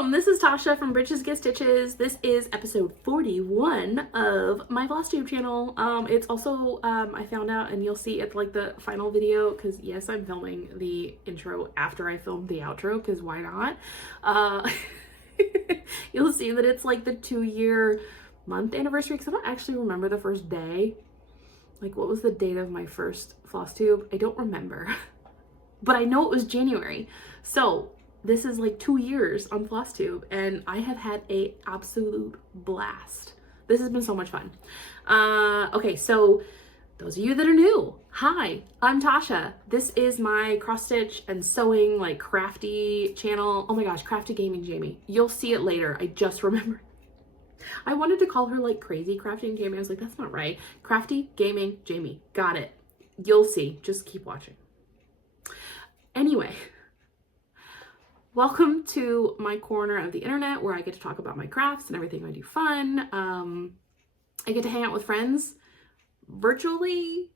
Welcome! This is Tasha from Britches Get Stitches. This is episode 41 of my Flosstube channel. It's also, I found out, and you'll see it like the final video, because yes, I'm filming the intro after I filmed the outro, because why not? You'll see that it's like the 2-year month anniversary, because I don't actually remember the first day. Like, what was the date of my first Flosstube? I don't remember. But I know it was January. So this is like 2 years on Flosstube, and I have had a absolute blast. This has been so much fun. Okay, so those of you that are new, hi, I'm Tasha. This is my cross stitch and sewing, like, crafty channel. Oh my gosh, Crafty Gaming Jamie. You'll see it later. I just remembered. I wanted to call her like Crazy Crafting Jamie. I was like, that's not right. Crafty Gaming Jamie. Got it. You'll see. Just keep watching. Anyway, welcome to my corner of the internet where I get to talk about my crafts and everything I do fun. I get to hang out with friends virtually.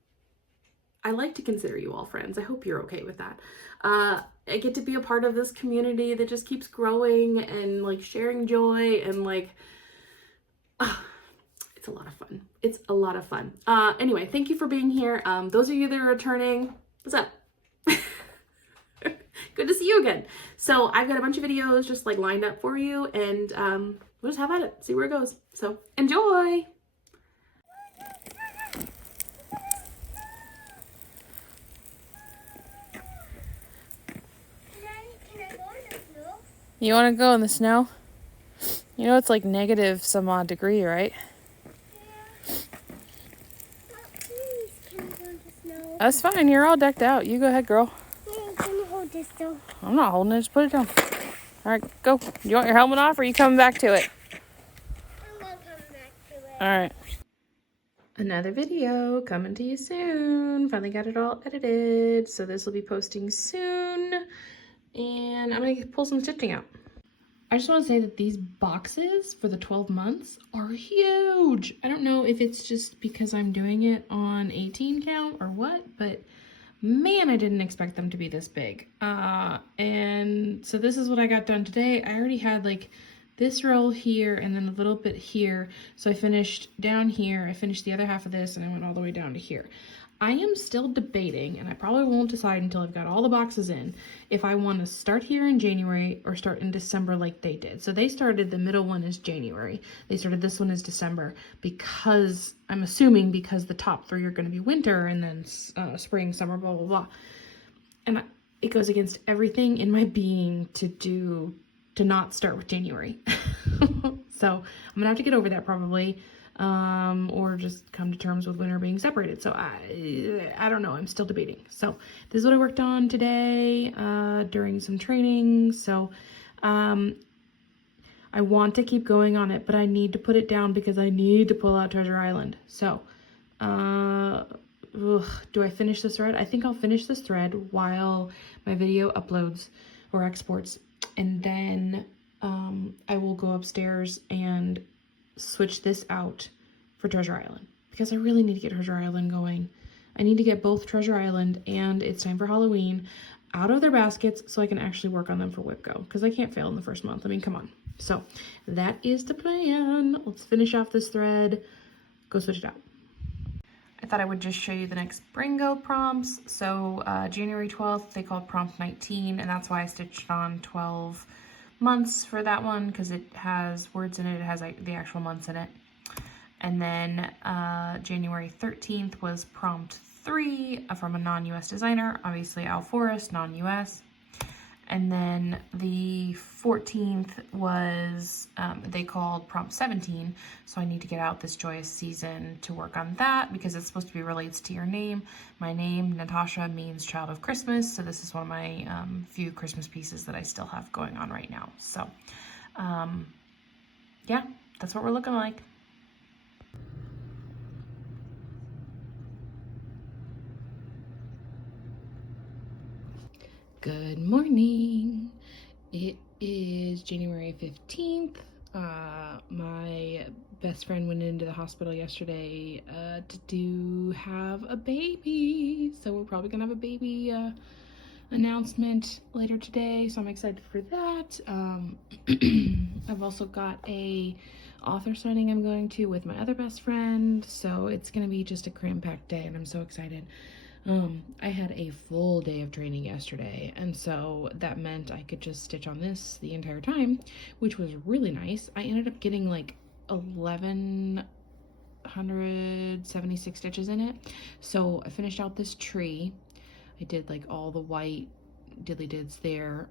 I like to consider you all friends. I hope you're okay with that. I get to be a part of this community that just keeps growing and like sharing joy and like, it's a lot of fun. It's a lot of fun. Anyway, thank you for being here. Those of you that are returning, what's up? Good to see you again. So I've got a bunch of videos just like lined up for you, and we'll just have at it, see where it goes. So enjoy. You want to go in the snow? You know it's like negative some odd degree, right? Yeah. Please, can I go in the snow? That's fine. You're all decked out. You go ahead, girl. Can you hold this though? I'm not holding it. Just put it down. All right, go. You want your helmet off, or are you coming back to it? I'm gonna come back to it. All right. Another video coming to you soon. Finally got it all edited. So this will be posting soon. And I'm gonna pull some stitching out. I just want to say that these boxes for the 12 months are huge. I don't know if it's just because I'm doing it on 18 count or what, but man, I didn't expect them to be this big. And so this is what I got done today. I already had like this roll here and then a little bit here. So I finished down here. I finished the other half of this and I went all the way down to here. I am still debating, and I probably won't decide until I've got all the boxes in, if I want to start here in January or start in December like they did. So they started, the middle one is January. They started this one is December because, I'm assuming because the top 3 are going to be winter and then spring, summer, blah, blah, blah. And it goes against everything in my being to not start with January. So I'm going to have to get over that probably. Or just come to terms with winter being separated. So I don't know. I'm still debating. So this is what I worked on today during some training. So I want to keep going on it, but I need to put it down because I need to pull out Treasure Island. So do I finish this thread? I think I'll finish this thread while my video uploads or exports, and then I will go upstairs and switch this out for Treasure Island because I really need to get Treasure Island going. I need to get both Treasure Island and It's Time for Halloween out of their baskets so I can actually work on them for WhipGo, because I can't fail in the first month. I mean, come on. So that is the plan. Let's finish off this thread, go switch it out. I thought I would just show you the next Bringo prompts. So January 12th, they called prompt 19, and that's why I stitched on 12 months for that one, because it has words in it. It has like the actual months in it. And then January 13th was prompt 3 from a non-US designer, obviously Al Forrest, non-US. And then the 14th was, they called prompt 17. So I need to get out this Joyous season to work on that because it's supposed to be relates to your name. My name, Natasha, means child of Christmas. So this is one of my few Christmas pieces that I still have going on right now. So yeah, that's what we're looking like. Good morning. It is January 15th. My best friend went into the hospital yesterday to have a baby. So we're probably gonna have a baby announcement later today, so I'm excited for that. I've also got a author signing I'm going to with my other best friend, so it's gonna be just a cram-packed day, and I'm so excited. I had a full day of training yesterday, and so that meant I could just stitch on this the entire time, which was really nice. I ended up getting like 1176 stitches in it. So I finished out this tree. I did like all the white diddly-dids there.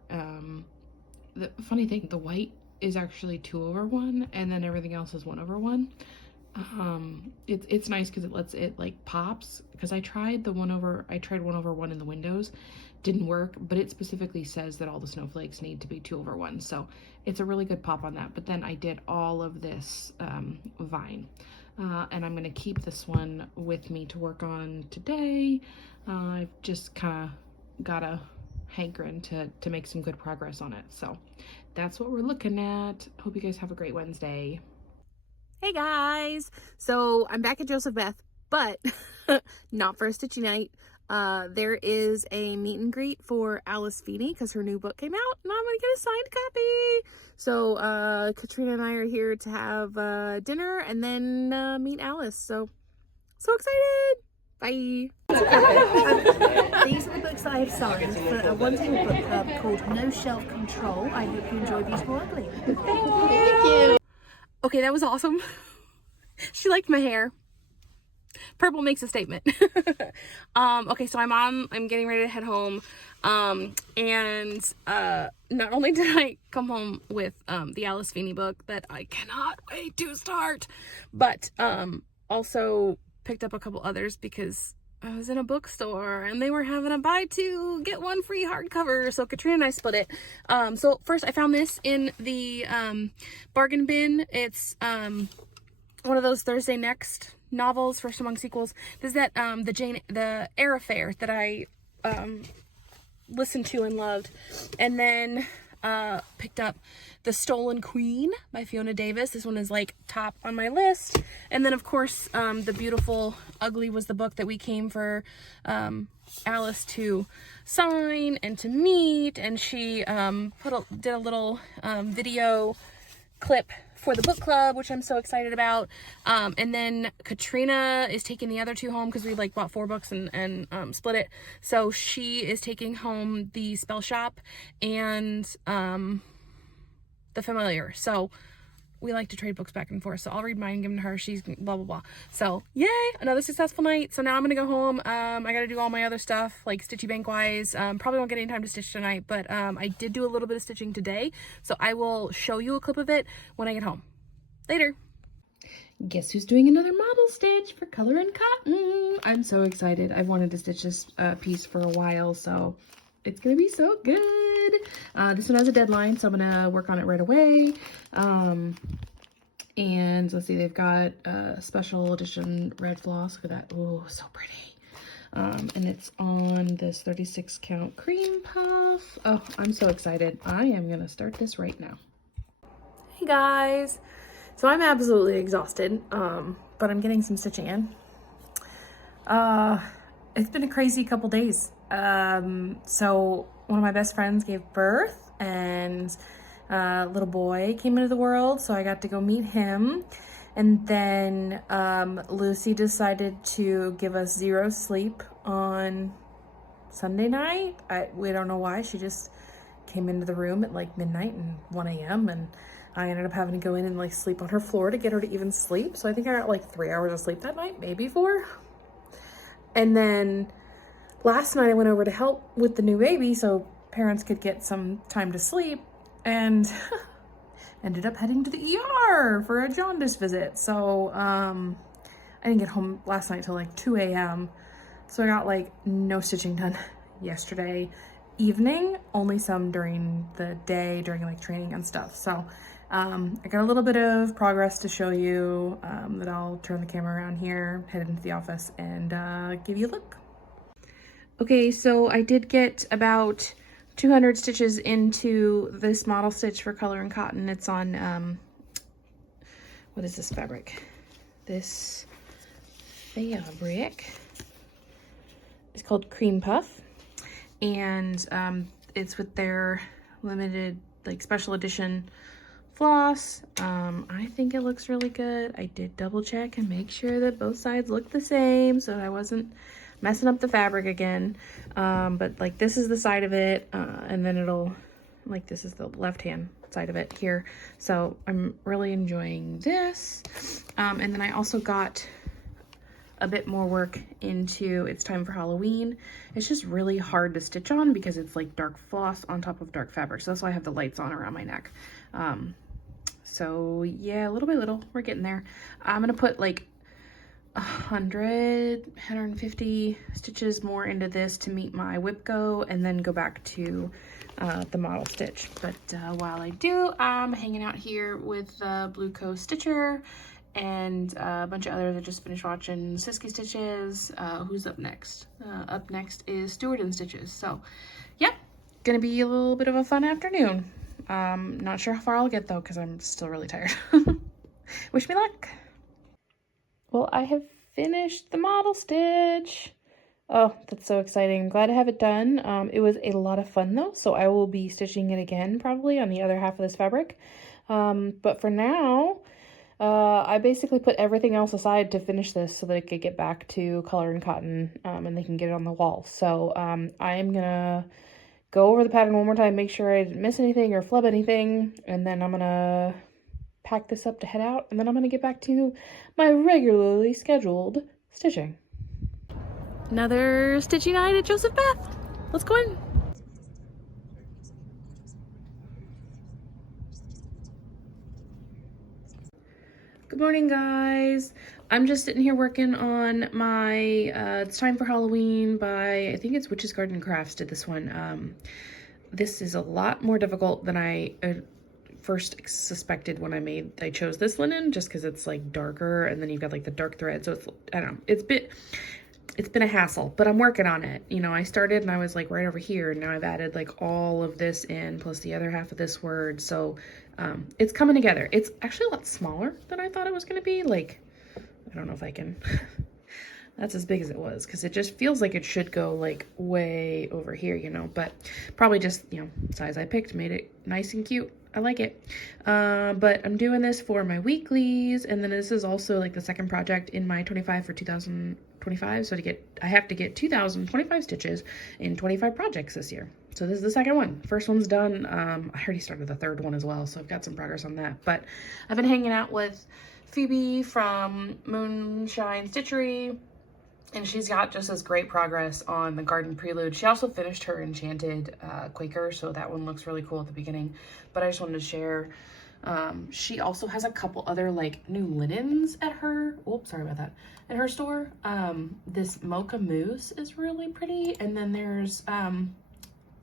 The funny thing, the white is actually 2/1, and then everything else is 1/1. It's nice because it lets it like pops, because I tried 1/1 in the windows, didn't work, but it specifically says that all the snowflakes need to be 2/1, so it's a really good pop on that. But then I did all of this vine, and I'm gonna keep this one with me to work on today. I've just kind of got a hankering to make some good progress on it, so that's what we're looking at. Hope you guys have a great Wednesday. Hey guys, so I'm back at Joseph Beth, but not for a stitchy night. There is a meet and greet for Alice Feeney because her new book came out, and I'm gonna get a signed copy. So Katrina and I are here to have dinner and then meet Alice. So excited! Bye. These are the books that I have signed for a one-table book club called No Shelf Control. I hope you enjoy Beautiful Ugly. Thank you. Okay, that was awesome. She liked my hair. Purple makes a statement. Okay, so I'm getting ready to head home. And not only did I come home with the Alice Feeney book that I cannot wait to start, but also picked up a couple others because I was in a bookstore and they were having a buy two get one free hardcover, so Katrina and I split it. So first I found this in the bargain bin. It's one of those Thursday Next novels, First Among Sequels. This is that the Air Affair that I listened to and loved. And then picked up The Stolen Queen by Fiona Davis. This one is like top on my list. And then of course The Beautiful Ugly was the book that we came for Alice to sign and to meet, and she did a little video clip for the book club, which I'm so excited about. And then Katrina is taking the other two home because we like bought 4 books and split it. So she is taking home the Spell Shop and The Familiar. So we like to trade books back and forth. So I'll read mine, give them to her. She's blah, blah, blah. So yay, another successful night. So now I'm going to go home. I got to do all my other stuff, like stitchy bank wise. Probably won't get any time to stitch tonight, but I did do a little bit of stitching today. So I will show you a clip of it when I get home. Later. Guess who's doing another model stitch for Color and Cotton? I'm so excited. I've wanted to stitch this piece for a while, so it's gonna be so good. This one has a deadline, so I'm gonna work on it right away. And let's see, they've got a special edition red floss. Look at that. Oh, so pretty. And it's on this 36 count cream puff. Oh, I'm so excited. I am gonna start this right now. Hey guys. So I'm absolutely exhausted, but I'm getting some stitching in. It's been a crazy couple days. So one of my best friends gave birth, and a little boy came into the world, so I got to go meet him. And then Lucy decided to give us 0 sleep on Sunday night. We don't know why. She just came into the room at like midnight and 1 a.m. and I ended up having to go in and like sleep on her floor to get her to even sleep. So I think I got like 3 hours of sleep that night, maybe 4. And then last night I went over to help with the new baby so parents could get some time to sleep, and ended up heading to the ER for a jaundice visit. So I didn't get home last night till like 2 a.m. So I got like no stitching done yesterday evening, only some during the day during like training and stuff. So I got a little bit of progress to show you that I'll turn the camera around here, head into the office, and give you a look. Okay, so I did get about 200 stitches into this model stitch for Color and Cotton. It's on, what is this fabric? This fabric is called Cream Puff. and it's with their limited, like, special edition floss. I think it looks really good. I did double check and make sure that both sides look the same so I wasn't messing up the fabric again. But like, this is the side of it, and then it'll, like, this is the left hand side of it here. So I'm really enjoying this. And then I also got a bit more work into It's Time for Halloween. It's just really hard to stitch on because it's like dark floss on top of dark fabric. So that's why I have the lights on around my neck. So yeah, little by little, we're getting there. I'm gonna put like 150 stitches more into this to meet my whip go, and then go back to the model stitch. But while I do, I'm hanging out here with Blue Coast Stitcher and a bunch of others. I just finished watching Siski Stitches. Who's up next? Up next is Stewart and Stitches. So yeah, gonna be a little bit of a fun afternoon. Not sure how far I'll get though, because I'm still really tired. Wish me luck. Well, I have finished the model stitch. Oh, that's so exciting. I'm glad to have it done. It was a lot of fun though, so I will be stitching it again probably on the other half of this fabric. But for now, I basically put everything else aside to finish this so that I could get back to color and cotton, and they can get it on the wall. So I am gonna go over the pattern one more time, make sure I didn't miss anything or flub anything, and then I'm gonna pack this up to head out, and then I'm gonna get back to my regularly scheduled stitching. Another stitchy night at Joseph Beth. Let's go in. Good morning, guys. I'm just sitting here working on my It's Time for Halloween by, I think it's Witch's Garden Crafts did this one. This is a lot more difficult than I first suspected when I chose this linen, just because it's like darker, and then you've got like the dark thread, so it's, I don't know, it's been a hassle, but I'm working on it. You know, I started and I was like right over here, and now I've added like all of this in plus the other half of this word, so it's coming together. It's actually a lot smaller than I thought it was going to be. Like, I don't know if I can that's as big as it was, because it just feels like it should go like way over here, you know, but probably just, you know, size I picked made it nice and cute. I like it. But I'm doing this for my weeklies, and then this is also like the second project in my 25 for 2025. So I have to get 2025 stitches in 25 projects this year. So this is the second one. First one's done. I already started the third one as well, so I've got some progress on that. But I've been hanging out with Phoebe from Moonshine Stitchery, and she's got just as great progress on the Garden Prelude. She also finished her Enchanted Quaker, so that one looks really cool at the beginning. But I just wanted to share, she also has a couple other like new linens at her, oops, sorry about that, at her store. This Mocha Mousse is really pretty, and then there's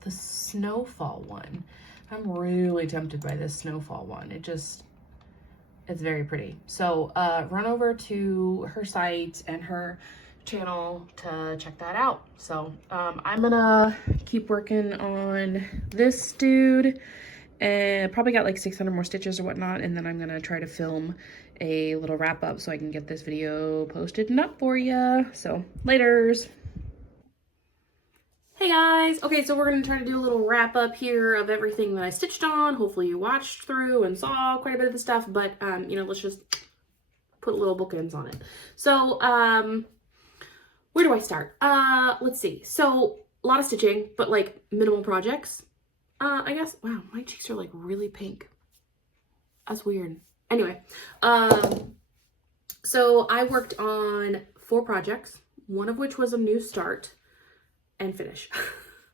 the Snowfall one. I'm really tempted by this Snowfall one. It's very pretty. So run over to her site and her channel to check that out. So I'm gonna keep working on this dude, and probably got like 600 more stitches or whatnot, and then I'm gonna try to film a little wrap up so I can get this video posted and up for you. So laters. Hey guys, okay, so we're gonna try to do a little wrap up here of everything that I stitched on. Hopefully you watched through and saw quite a bit of the stuff, but you know, let's just put little bookends on it. So where do I start? Let's see. So a lot of stitching, but like minimal projects. I guess, wow, my cheeks are like really pink. That's weird. Anyway, so I worked on 4 projects, one of which was a new start and finish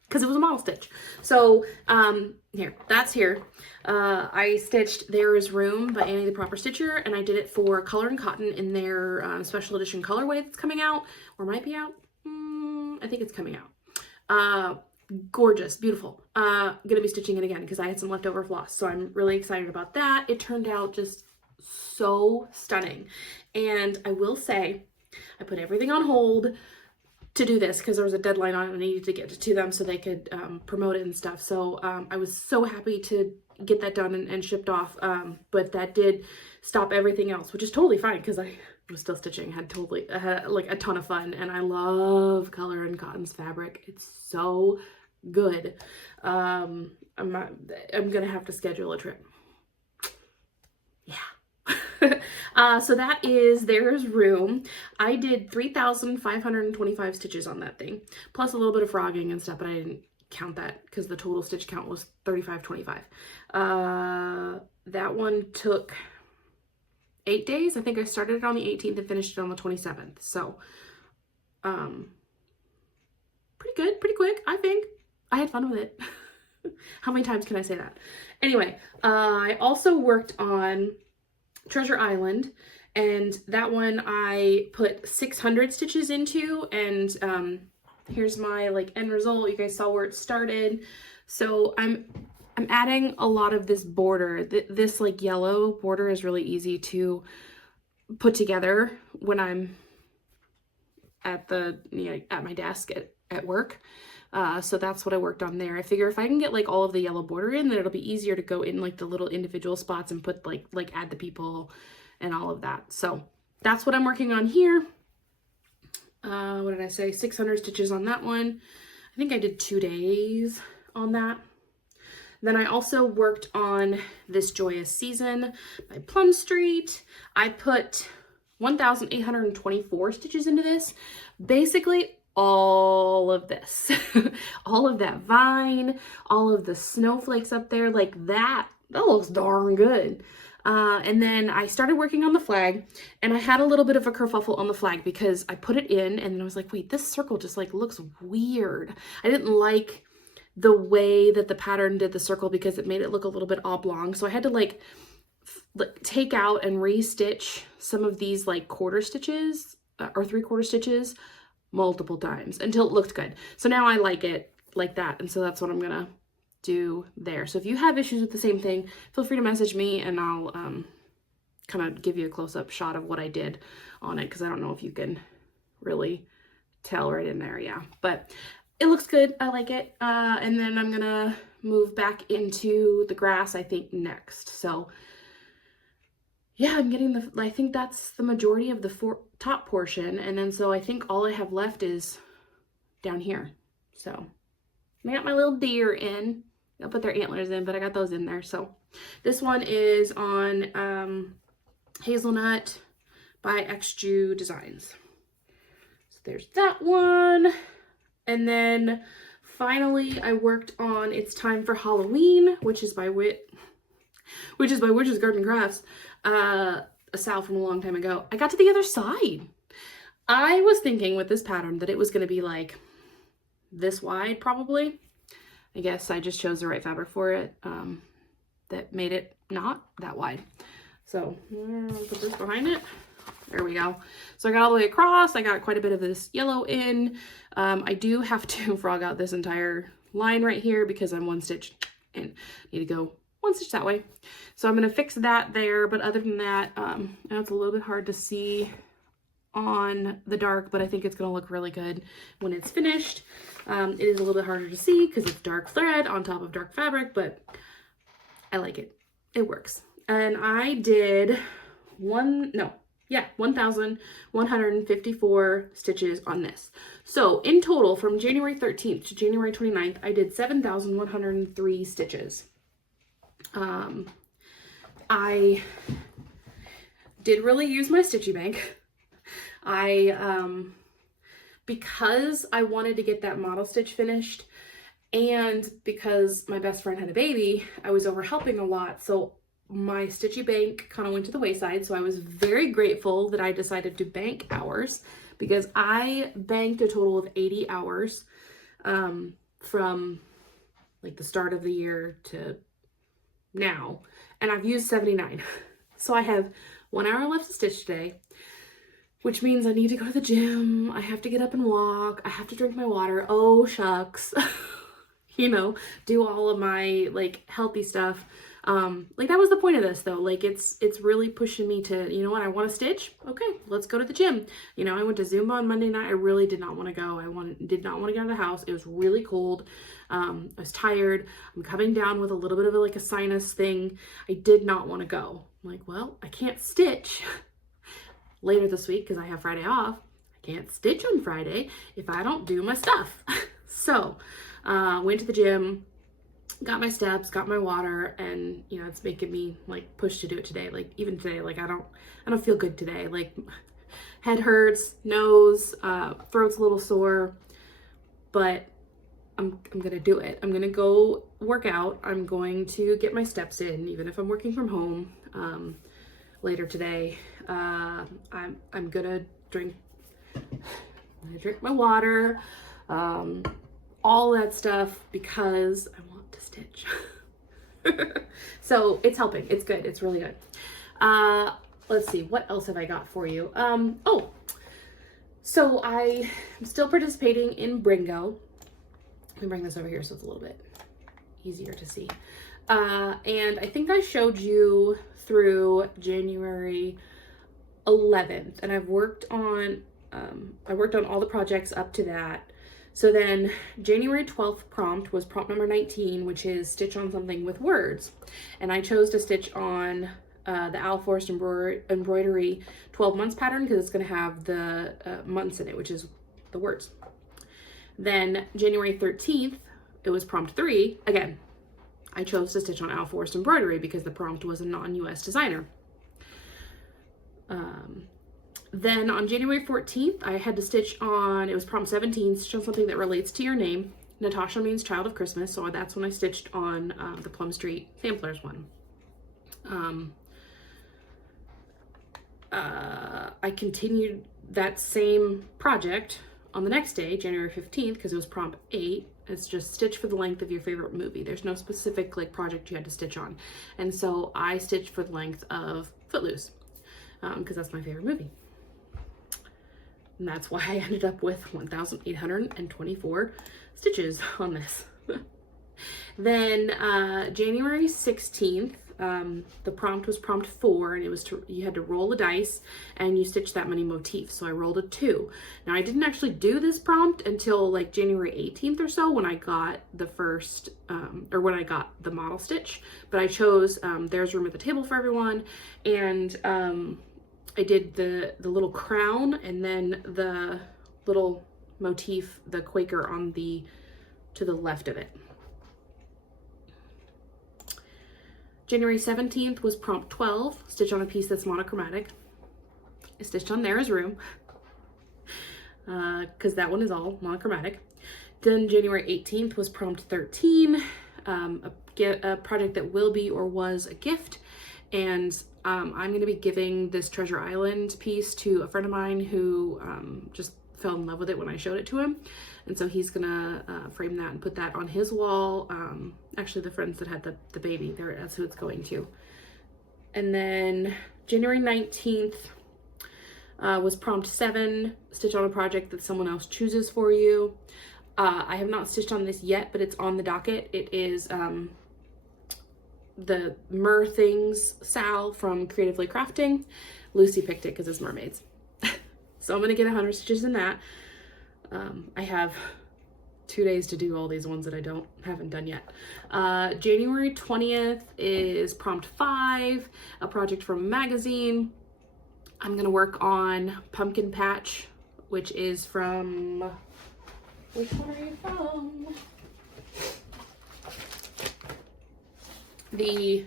because it was a model stitch. So that's here. I stitched There Is Room by Annie the Proper Stitcher, and I did it for Color and Cotton in their special edition colorway that's coming out, or might be out. I think it's coming out. Gorgeous, beautiful. Gonna be stitching it again because I had some leftover floss, so I'm really excited about that. It turned out just so stunning, and I will say I put everything on hold to do this because there was a deadline on it and I needed to get it to them so they could promote it and stuff. So I was so happy to get that done and shipped off, but that did stop everything else, which is totally fine because I was still stitching, had like a ton of fun, and I love Color and Cotton's fabric. It's so good. I'm gonna have to schedule a trip. Yeah. So that is There's Room. I did 3,525 stitches on that thing, plus a little bit of frogging and stuff, but I didn't count that because the total stitch count was 3,525. That one took 8 days. I think I started it on the 18th and finished it on the 27th. So, pretty good, pretty quick, I think. I had fun with it. How many times can I say that? Anyway, I also worked on Treasure Island, and that one I put 600 stitches into, and here's my like end result. You guys saw where it started. So I'm adding a lot of this border. This like yellow border is really easy to put together when I'm at the, you know, at my desk at work. So that's what I worked on there. I figure if I can get like all of the yellow border in, then it'll be easier to go in like the little individual spots and put like add the people and all of that. So that's what I'm working on here. What did I say? 600 stitches on that one. I think I did 2 days on that. Then I also worked on this Joyous Season by Plum Street. I put 1,824 stitches into this. Basically all of this, all of that vine, all of the snowflakes up there, like that looks darn good. And then I started working on the flag, and I had a little bit of a kerfuffle on the flag because I put it in and then I was like, wait, this circle just like looks weird. I didn't like the way that the pattern did the circle because it made it look a little bit oblong. So I had to like take out and re-stitch some of these like quarter stitches or 3/4 stitches multiple times until it looked good. So now I like it like that, and so that's what I'm gonna do there. So if you have issues with the same thing, feel free to message me and I'll kind of give you a close-up shot of what I did on it, because I don't know if you can really tell right in there. Yeah, but it looks good. I like it. And then I'm gonna move back into the grass, I think, next. So yeah, I'm getting I think that's the majority of the top portion. And then so I think all I have left is down here. So I got my little deer in. I'll put their antlers in, but I got those in there. So this one is on Hazelnut by XJU Designs. So there's that one. And then finally I worked on It's Time for Halloween, which is by Witch's Garden Crafts. A Sal from a long time ago. I got to the other side. I was thinking with this pattern that it was going to be like this wide probably. I guess I just chose the right fabric for it that made it not that wide. So I'll put this behind it. There we go. So I got all the way across. I got quite a bit of this yellow in. I do have to frog out this entire line right here because I'm one stitch and need to go one stitch that way. So I'm going to fix that there. But other than that, I know it's a little bit hard to see on the dark, but I think it's going to look really good when it's finished. It is a little bit harder to see because it's dark thread on top of dark fabric, but I like it. It works. And I did 1,154 stitches on this. So in total, from January 13th to January 29th, I did 7,103 stitches. I did really use my stitchy bank. Because I wanted to get that model stitch finished, and because my best friend had a baby, I was over helping a lot. So my stitchy bank kind of went to the wayside. So I was very grateful that I decided to bank hours, because I banked a total of 80 hours, from like the start of the year to now, and I've used 79. So I have 1 hour left to stitch today, which means I need to go to the gym. I have to get up and walk. I have to drink my water. Oh, shucks. You know, do all of my like healthy stuff. Like that was the point of this though. Like it's really pushing me to, you know what, I want to stitch. Okay, let's go to the gym. You know, I went to Zumba on Monday night. I really did not want to go. Did not want to get out of the house. It was really cold. I was tired. I'm coming down with a little bit of like a sinus thing. I did not want to go. I'm like, well, I can't stitch later this week because I have Friday off. I can't stitch on Friday if I don't do my stuff. So Went to the gym, got my steps, got my water, and you know, it's making me like push to do it today. Like even today, like I don't feel good today. Like head hurts, nose, throat's a little sore, but I'm gonna do it. I'm gonna go work out. I'm going to get my steps in, even if I'm working from home later today. I'm gonna drink my water, all that stuff, because I want to stitch. So it's helping. It's good. It's really good. Let's see, what else have I got for you? Oh, so I am still participating in Bringo. Let me bring this over here so it's a little bit easier to see. And I think I showed you through January 11th, and I've worked on, I worked on all the projects up to that. So then January 12th prompt was prompt number 19, which is stitch on something with words. And I chose to stitch on the Owl Forest Embroidery 12 months pattern because it's going to have the months in it, which is the words. Then January 13th, it was prompt 3. Again, I chose to stitch on Owl Forest Embroidery because the prompt was a non-US designer. Then on January 14th, I had to stitch on, it was prompt 17, stitch on something that relates to your name. Natasha means Child of Christmas, so that's when I stitched on the Plum Street Samplers one. I continued that same project on the next day, January 15th, because it was prompt 8. It's just stitch for the length of your favorite movie. There's no specific like project you had to stitch on. And so I stitched for the length of Footloose, because that's my favorite movie. And that's why I ended up with 1,824 stitches on this. Then January 16th, the prompt was prompt 4, and it was you had to roll a dice and you stitch that many motifs. So I rolled a 2. Now I didn't actually do this prompt until like January 18th or so, when I got the first, or when I got the model stitch, but I chose There's Room at the Table for Everyone, and I did the little crown and then the little motif, the Quaker on to the left of it. January 17th was prompt 12, stitch on a piece that's monochromatic. I stitched on There Is Room, because that one is all monochromatic. Then January 18th was prompt 13, a project that will be or was a gift. And I'm going to be giving this Treasure Island piece to a friend of mine who just fell in love with it when I showed it to him. And so he's gonna frame that and put that on his wall. Actually, the friends that had the baby, that's who it's going to. And then January 19th was prompt 7, stitch on a project that someone else chooses for you. I have not stitched on this yet, but it's on the docket. It is the Mer Things Sal from Creatively Crafting. Lucy picked it because it's mermaids. So I'm gonna get 100 stitches in that. I have 2 days to do all these ones that I haven't done yet. January 20th is prompt 5, a project from a magazine. I'm gonna work on Pumpkin Patch, which is from, which one are you from? The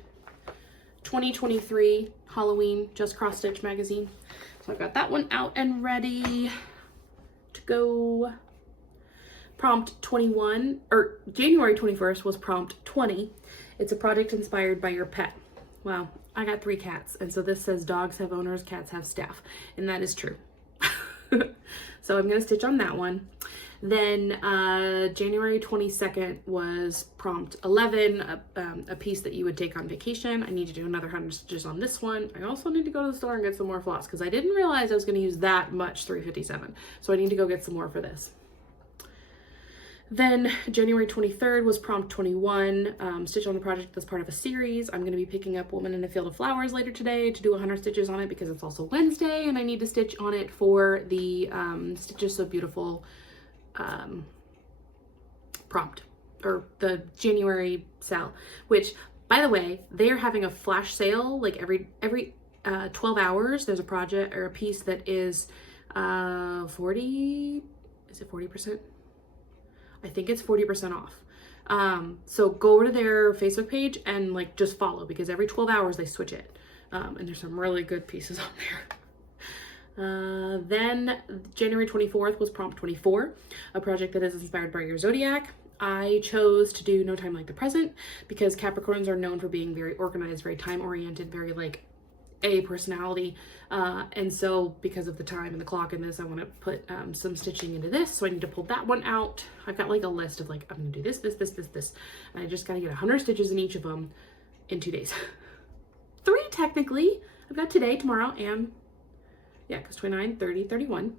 2023 Halloween Just Cross Stitch magazine. So I've got that one out and ready to go. Prompt 21, or January 21st was prompt 20. It's a project inspired by your pet. Wow, I got 3 cats, and so this says dogs have owners, cats have staff, and that is true. So I'm gonna stitch on that one. Then January 22nd was prompt 11, a piece that you would take on vacation. I need to do another 100 stitches on this one. I also need to go to the store and get some more floss because I didn't realize I was going to use that much 357. So I need to go get some more for this. Then January 23rd was prompt 21, stitch on the project that's part of a series. I'm going to be picking up Woman in a Field of Flowers later today to do 100 stitches on it because it's also Wednesday and I need to stitch on it for the Stitches So Beautiful prompt, or the January sale, which, by the way, they are having a flash sale. Like every 12 hours there's a project or a piece that is 40, is it 40%? I think it's 40% off. So go over to their Facebook page and like just follow, because every 12 hours they switch it. And there's some really good pieces on there. Then January 24th was Prompt 24, a project that is inspired by your zodiac. I chose to do No Time Like the Present because Capricorns are known for being very organized, very time oriented, very like a personality. And so because of the time and the clock in this, I want to put some stitching into this. So I need to pull that one out. I've got like a list of like, I'm gonna do this, this. And I just gotta get 100 stitches in each of them in 2 days. 3 technically. I've got today, tomorrow, and yeah, because 29, 30, 31.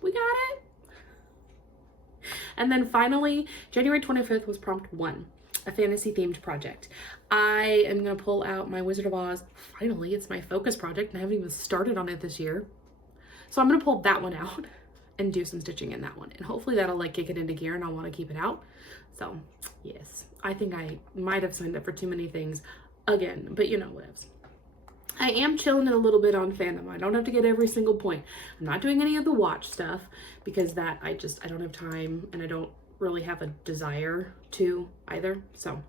We got it. And then finally, January 25th was Prompt 1, a fantasy themed project. I am gonna pull out my Wizard of Oz. Finally, it's my focus project and I haven't even started on it this year. So I'm gonna pull that one out and do some stitching in that one. And hopefully that'll like kick it into gear and I'll wanna keep it out. So yes, I think I might have signed up for too many things again, but you know whatevs. I am chilling it a little bit on fandom. I don't have to get every single point. I'm not doing any of the watch stuff because that I don't have time and I don't really have a desire to either. So,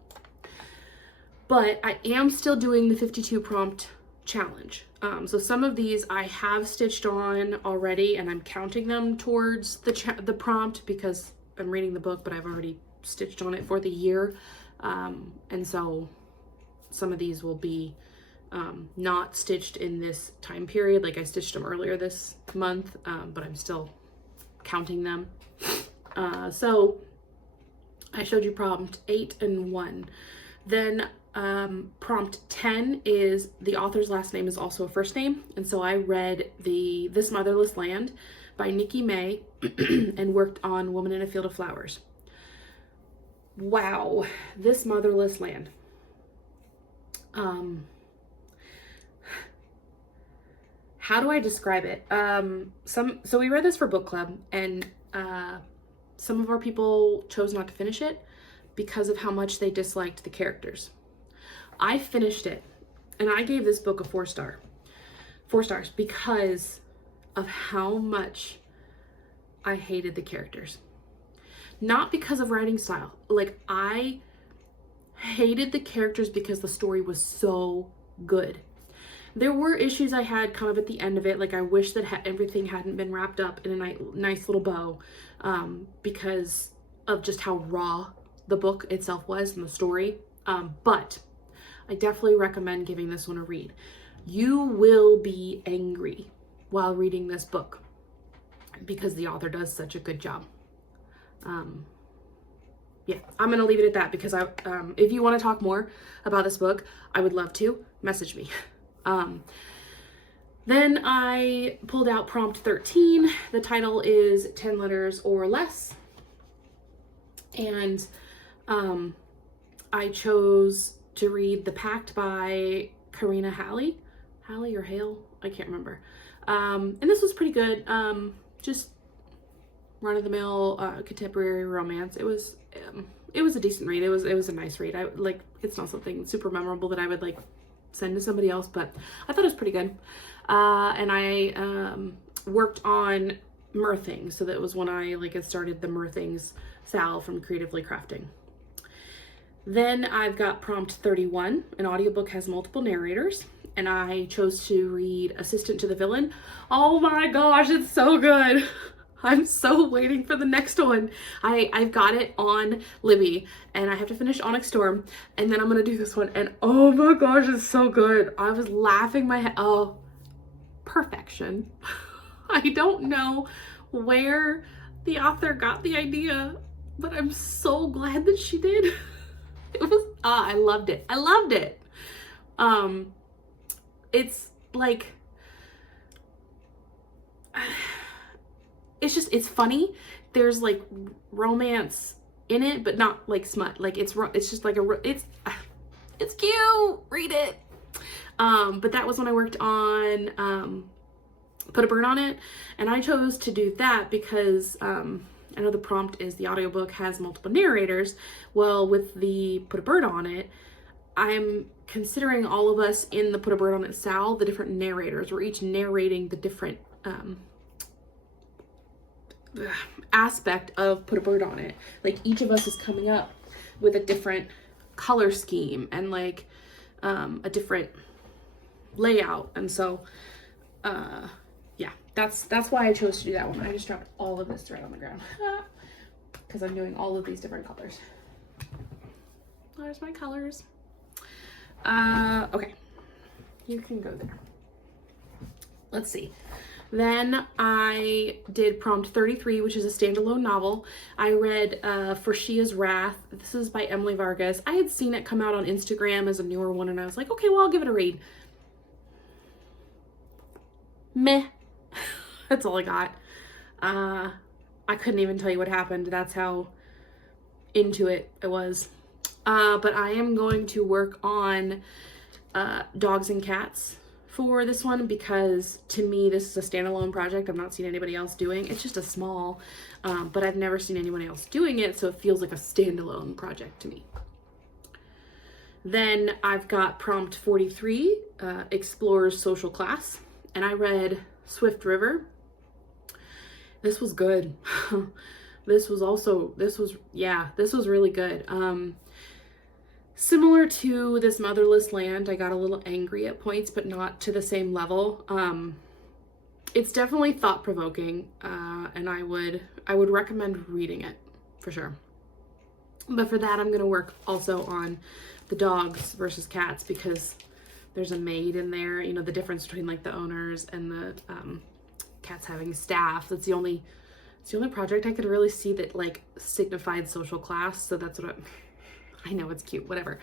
but I am still doing the 52 prompt challenge. So some of these I have stitched on already and I'm counting them towards the prompt because I'm reading the book, but I've already stitched on it for the year. And so some of these will be not stitched in this time period. Like I stitched them earlier this month, but I'm still counting them. So I showed you prompt 8 and 1. Then prompt 10 is the author's last name is also a first name. And so I read This Motherless Land by Nikki May and worked on Woman in a Field of Flowers. Wow, This Motherless Land. How do I describe it? So we read this for book club and some of our people chose not to finish it because of how much they disliked the characters. I finished it and I gave this book a 4 stars because of how much I hated the characters. Not because of writing style. Like I hated the characters because the story was so good. There were issues I had kind of at the end of it. Like I wish that everything hadn't been wrapped up in a nice little bow because of just how raw the book itself was and the story. But I definitely recommend giving this one a read. You will be angry while reading this book because the author does such a good job. Yeah, I'm gonna leave it at that because if you want to talk more about this book, I would love to message me. Then I pulled out prompt 13. The title is 10 letters or less. And I chose to read The Pact by Karina Halley or Hale, I can't remember. And this was pretty good. Just run-of-the-mill contemporary romance. It was a decent read. It was a nice read. It's not something super memorable that I would like send to somebody else, but I thought it was pretty good. And I worked on Mirthings, so that was when I had started the Mirthings Sal from Creatively Crafting. Then I've got prompt 31. An audiobook has multiple narrators, and I chose to read Assistant to the Villain. Oh my gosh, it's so good. I'm so waiting for the next one. I've got it on Libby and I have to finish Onyx Storm and then I'm gonna do this one and oh my gosh, it's so good. I was laughing my head. Oh, perfection. I don't know where the author got the idea, but I'm so glad that she did. It was, I loved it. I loved it. It's like, it's funny. There's like romance in it, but not like smut. Like it's just like it's cute. Read it. But that was when I worked on Put a Bird on It, and I chose to do that because I know the prompt is the audiobook has multiple narrators. Well, with the Put a Bird on It, I'm considering all of us in the Put a Bird on It Sal, the different narrators. We're each narrating the different aspect of put a bird on it. Like each of us is coming up with a different color scheme and like a different layout. And so yeah, that's why I chose to do that one. I just dropped all of this thread on the ground because I'm doing all of these different colors. There's my colors. Okay, you can go there. Let's see. Then I did Prompt 33, which is a standalone novel. I read Forshia's Wrath. This is by Emily Vargas. I had seen it come out on Instagram as a newer one, and I was like, okay, well, I'll give it a read. Meh. That's all I got. I couldn't even tell you what happened. That's how into it I was. But I am going to work on dogs and cats for this one because to me this is a standalone project. I've not seen anybody else doing. It's just a small, but I've never seen anyone else doing it, so it feels like a standalone project to me. Then I've got Prompt 43, Explores Social Class, and I read Swift River. This was good. This was really good. Similar to This Motherless Land, I got a little angry at points, but not to the same level. It's definitely thought-provoking, and I would recommend reading it for sure. But for that, I'm gonna work also on the dogs versus cats because there's a maid in there. You know, the difference between like the owners and the cats having staff. It's the only project I could really see that like signified social class. So that's what I know, it's cute, whatever.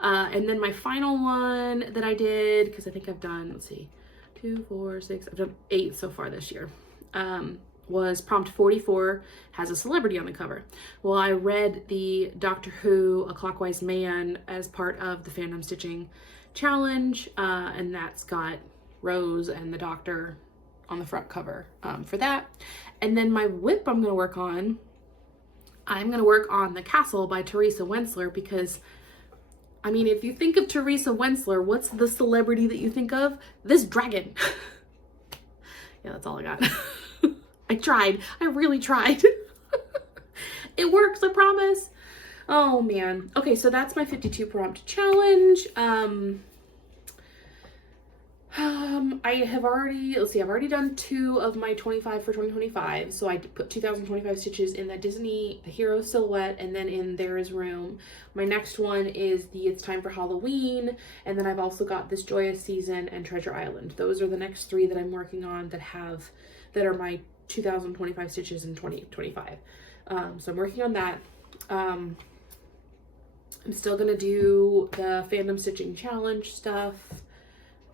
And then my final one that I did, because I think I've done, let's see, 2, 4, 6, I've done 8 so far this year, was Prompt 44, has a celebrity on the cover. Well, I read the Doctor Who A Clockwise Man as part of the Fandom Stitching Challenge, and that's got Rose and the Doctor on the front cover for that. And then my whip I'm going to work on, The Castle by Teresa Wensler, because I mean, if you think of Teresa Wensler, what's the celebrity that you think of? This dragon. Yeah, that's all I got. I tried. I really tried. It works, I promise. Oh man. Okay, so that's my 52 prompt challenge. I've already done 2 of my 25 for 2025. So I put 2025 stitches in the Disney Hero silhouette and then in There Is Room. My next one is the It's Time for Halloween. And then I've also got this Joyous Season and Treasure Island. Those are the next 3 that I'm working on that are my 2025 stitches in 2025. So I'm working on that. I'm still gonna do the Fandom Stitching Challenge stuff.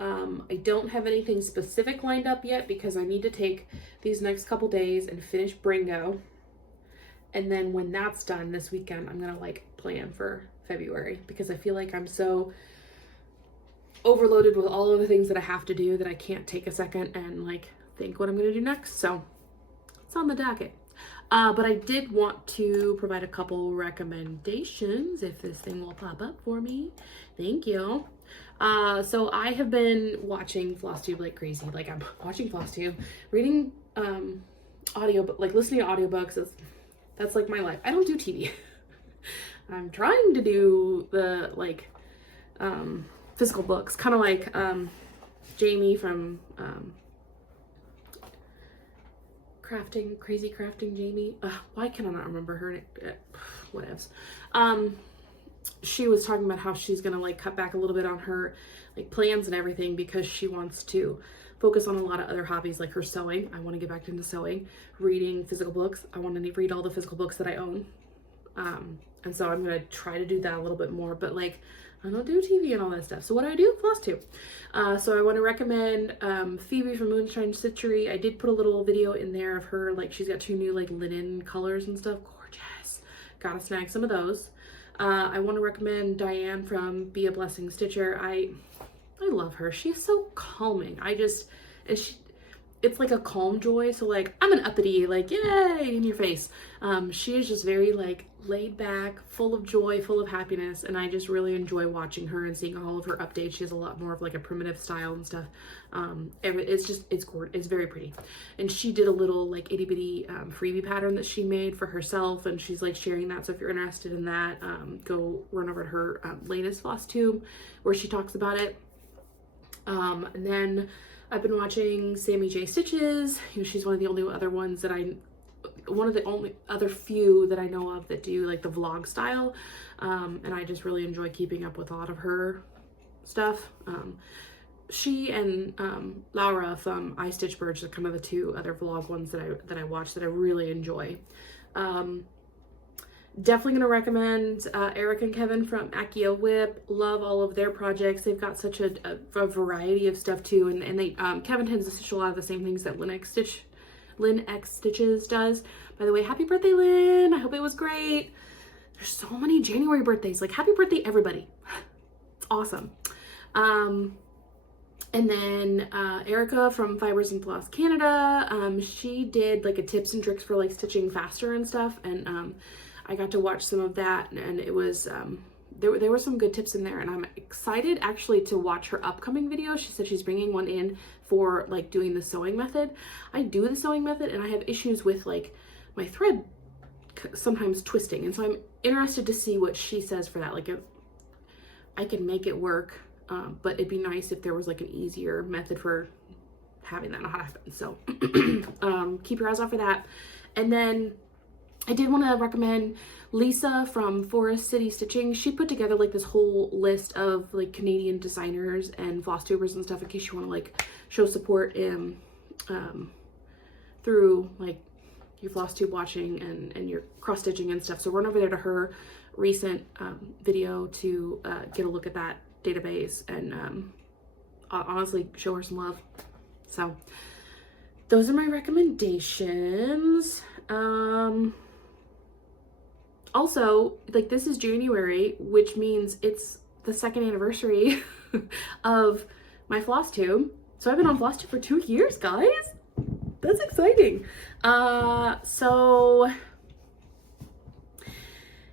I don't have anything specific lined up yet because I need to take these next couple days and finish Bringo. And then when that's done this weekend, I'm gonna like plan for February because I feel like I'm so overloaded with all of the things that I have to do that I can't take a second and like think what I'm gonna do next. So it's on the docket. But I did want to provide a couple recommendations if this thing will pop up for me. Thank you. So I have been watching Flosstube like crazy. Like I'm watching Flosstube, reading listening to audiobooks. That's like my life. I don't do TV. I'm trying to do the like physical books, kind of like Jamie from Crazy Crafting Jamie. Why can I not remember her name? Whatevs. She was talking about how she's gonna like cut back a little bit on her like plans and everything because she wants to focus on a lot of other hobbies like her sewing. I want to get back into sewing, reading physical books. I want to read all the physical books that I own. And so I'm gonna try to do that a little bit more, but like I don't do TV and all that stuff. So what do? Flosstube. So I want to recommend Phoebe from Moonshine Stitchery. I did put a little video in there of her, like she's got 2 new like linen colors and stuff. Gorgeous. Gotta snag some of those. I want to recommend Diane from Be a Blessing Stitcher. I love her. She is so calming. it's like a calm joy. So like, I'm an uppity, like, yay, in your face. She is just very like laid back, full of joy, full of happiness. And I just really enjoy watching her and seeing all of her updates. She has a lot more of like a primitive style and stuff. It's gorgeous. It's very pretty. And she did a little like itty bitty freebie pattern that she made for herself. And she's like sharing that. So if you're interested in that, go run over to her latest Flosstube where she talks about it. And then I've been watching Sammy J Stitches. You know, she's one of the only other ones that one of the only other few that I know of that do like the vlog style. And I just really enjoy keeping up with a lot of her stuff. She and Laura from I Stitch Birds are kind of the two other vlog ones that I watch that I really enjoy. Definitely going to recommend Eric and Kevin from Accio Whip. Love all of their projects. They've got such a variety of stuff too. And they Kevin tends to stitch a lot of the same things that Lynn X Stitches does. By the way, happy birthday, Lynn. I hope it was great. There's so many January birthdays. Like, happy birthday, everybody. It's awesome. And then Erica from Fibers and Floss Canada. She did like a tips and tricks for like stitching faster and stuff. And I got to watch some of that, and it was there were some good tips in there, and I'm excited actually to watch her upcoming video. She said she's bringing one in for like doing the sewing method. I do the sewing method, and I have issues with like my thread sometimes twisting, and so I'm interested to see what she says for that. Like, I can make it work, but it'd be nice if there was like an easier method for having that not happen. So keep your eyes out for that. And then I did want to recommend Lisa from Forest City Stitching. She put together like this whole list of like Canadian designers and Flosstubers and stuff in case you want to like show support in through like your Flosstube watching and your cross stitching and stuff. So run over there to her recent video to get a look at that database and honestly show her some love. So those are my recommendations. Also, like, this is January, which means it's the second anniversary of my Flosstube. So I've been on Flosstube for 2 years, guys. That's exciting. So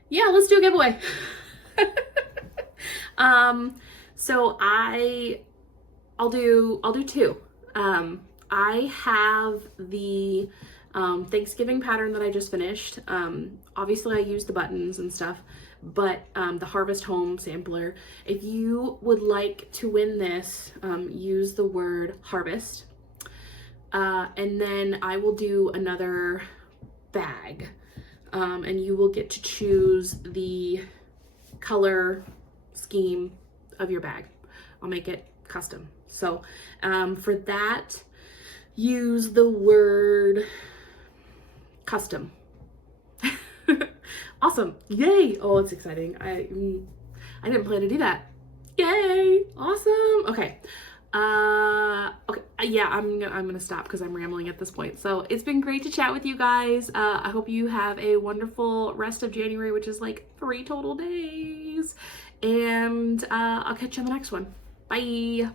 yeah, let's do a giveaway. So I'll do two. I have the Thanksgiving pattern that I just finished. Obviously I used the buttons and stuff, but the Harvest Home sampler. If you would like to win this, use the word harvest, and then I will do another bag, and you will get to choose the color scheme of your bag. I'll make it custom. So for that, use the word custom. Awesome. Yay. Oh, it's exciting. I didn't plan to do that. Yay. Awesome. Okay. Okay. Yeah, I'm gonna stop because I'm rambling at this point. So it's been great to chat with you guys. I hope you have a wonderful rest of January, which is like 3 total days. And I'll catch you on the next one. Bye.